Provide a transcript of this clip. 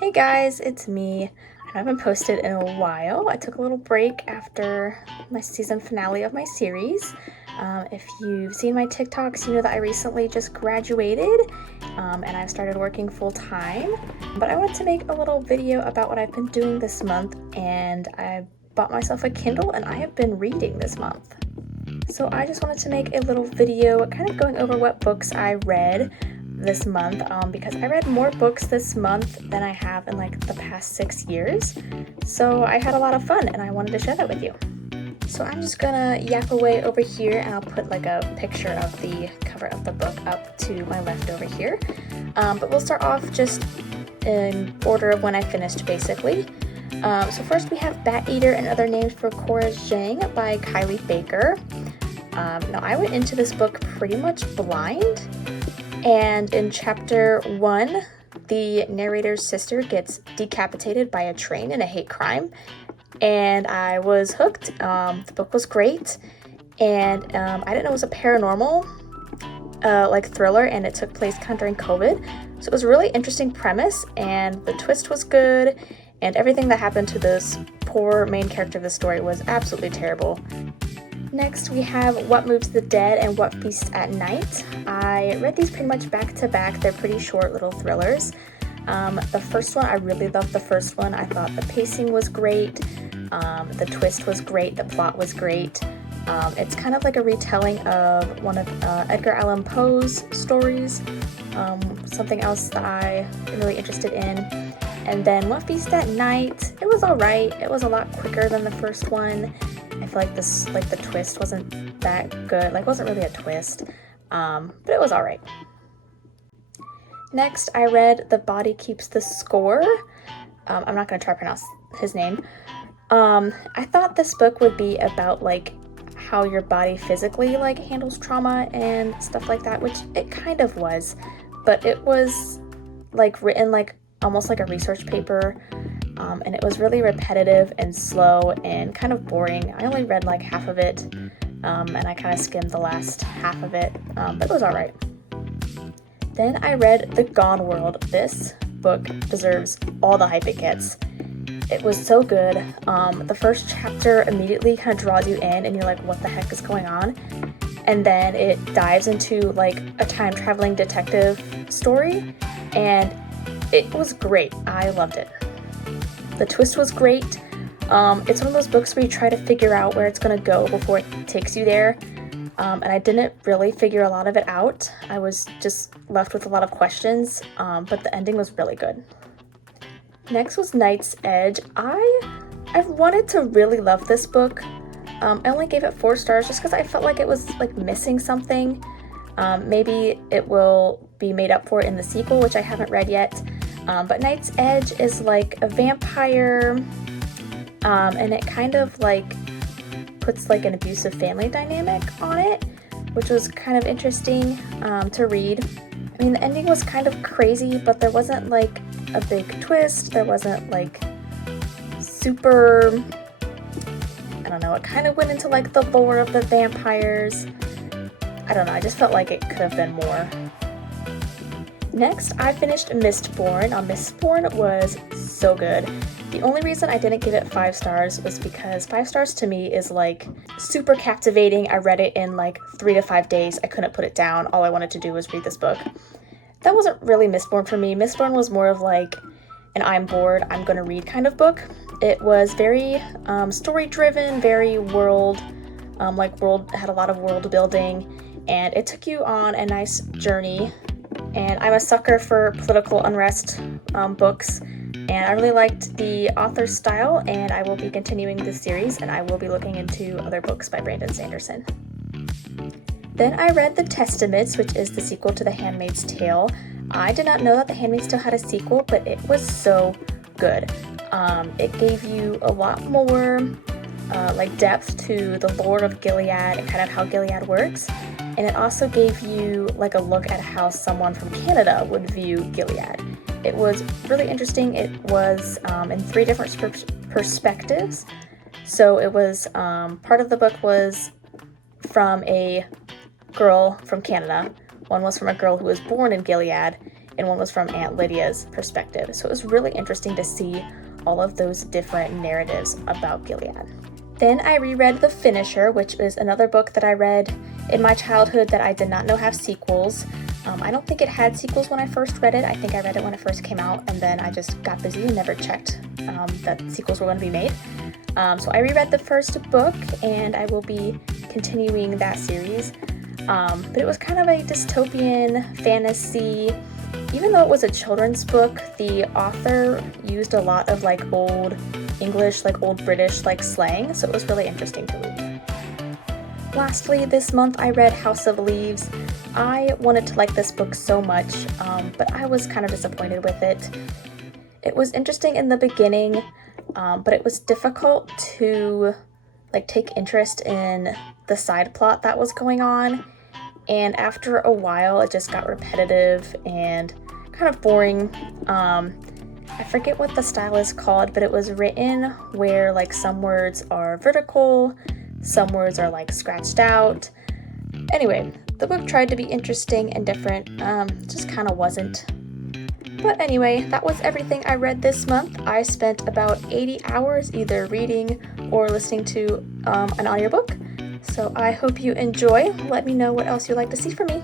Hey guys, it's me. I haven't posted in a while. I took a little break after my season finale of my series. If you've seen my TikToks, you know that I recently just graduated and I've started working full time. But I wanted to make a little video about what I've been doing this month, and I bought myself a Kindle and I have been reading this month. So I just wanted to make a little video kind of going over what books I read this month because I read more books this month than I have in like the past 6 years. So I had a lot of fun and I wanted to share that with you. So I'm just gonna yap away over here and I'll put like a picture of the cover of the book up to my left over here. But we'll start off just in order of when I finished basically. So first we have Bat Eater and Other Names for Cora Zhang by Kylie Baker. Now I went into this book pretty much blind, and in chapter 1, the narrator's sister gets decapitated by a train in a hate crime, and I was hooked. The book was great, and I didn't know it was a paranormal like thriller, and it took place kind of during COVID, so it was a really interesting premise, and the twist was good, and everything that happened to this poor main character of the story was absolutely terrible. Next, we have What Moves the Dead and What Feasts at Night. I read these pretty much back to back. They're pretty short little thrillers. The first one, I really loved the first one. I thought the pacing was great. The twist was great. The plot was great. It's kind of like a retelling of one of Edgar Allan Poe's stories. Something else that I am really interested in. And then What Feasts at Night, it was alright. It was a lot quicker than the first one. I feel like the twist wasn't that good. Like, it wasn't really a twist, but it was alright. Next, I read The Body Keeps the Score. I'm not going to try to pronounce his name. I thought this book would be about, like, how your body physically, like, handles trauma and stuff like that, which it kind of was. But it was, like, written, like, almost like a research paper. And it was really repetitive and slow and kind of boring. I only read like half of it, and I kind of skimmed the last half of it, but it was alright. Then I read The Gone World. This book deserves all the hype it gets. It was so good. The first chapter immediately kind of draws you in and you're like, what the heck is going on? And then it dives into like a time traveling detective story, and it was great. I loved it. The twist was great. It's one of those books where you try to figure out where it's going to go before it takes you there. And I didn't really figure a lot of it out. I was just left with a lot of questions, but the ending was really good. Next was Knight's Edge. I wanted to really love this book. I only gave it 4 stars just because I felt like it was like missing something. Maybe it will be made up for in the sequel, which I haven't read yet. But Knight's Edge is like a vampire, and it kind of like puts like an abusive family dynamic on it, which was kind of interesting to read. I mean, the ending was kind of crazy, but there wasn't like a big twist. There wasn't like super, I don't know, it kind of went into like the lore of the vampires. I don't know, I just felt like it could have been more. Next, I finished Mistborn. Mistborn was so good. The only reason I didn't give it 5 stars was because 5 stars to me is like super captivating. I read it in like 3 to 5 days. I couldn't put it down. All I wanted to do was read this book. That wasn't really Mistborn for me. Mistborn was more of like an I'm bored, I'm gonna read kind of book. It was very story driven, very world, had a lot of world building, and it took you on a nice journey. And I'm a sucker for political unrest books, and I really liked the author's style, and I will be continuing this series, and I will be looking into other books by Brandon Sanderson. Then I read The Testaments, which is the sequel to The Handmaid's Tale. I did not know that The Handmaid's Tale had a sequel, but it was so good. It gave you a lot more like depth to the lore of Gilead and kind of how Gilead works. And it also gave you like a look at how someone from Canada would view Gilead. It was really interesting. It was in 3 different perspectives. So it was, part of the book was from a girl from Canada. One was from a girl who was born in Gilead. and one was from Aunt Lydia's perspective. So it was really interesting to see all of those different narratives about Gilead. Then I reread The Finisher, which is another book that I read in my childhood that I did not know have sequels. I don't think it had sequels when I first read it. I think I read it when it first came out, and then I just got busy and never checked that sequels were going to be made. So I reread the first book, and I will be continuing that series. But it was kind of a dystopian fantasy. Even though it was a children's book, the author used a lot of like old English, like old British like slang, so it was really interesting to read. Lastly, this month I read House of Leaves. I wanted to like this book so much, but I was kind of disappointed with it. It was interesting in the beginning, but it was difficult to like take interest in the side plot that was going on. And after a while, it just got repetitive and kind of boring. I forget what the style is called, but it was written where like some words are vertical, some words are like scratched out. Anyway, the book tried to be interesting and different, just kind of wasn't. But anyway, that was everything I read this month. I spent about 80 hours either reading or listening to an audiobook. So I hope you enjoy. Let me know what else you'd like to see from me.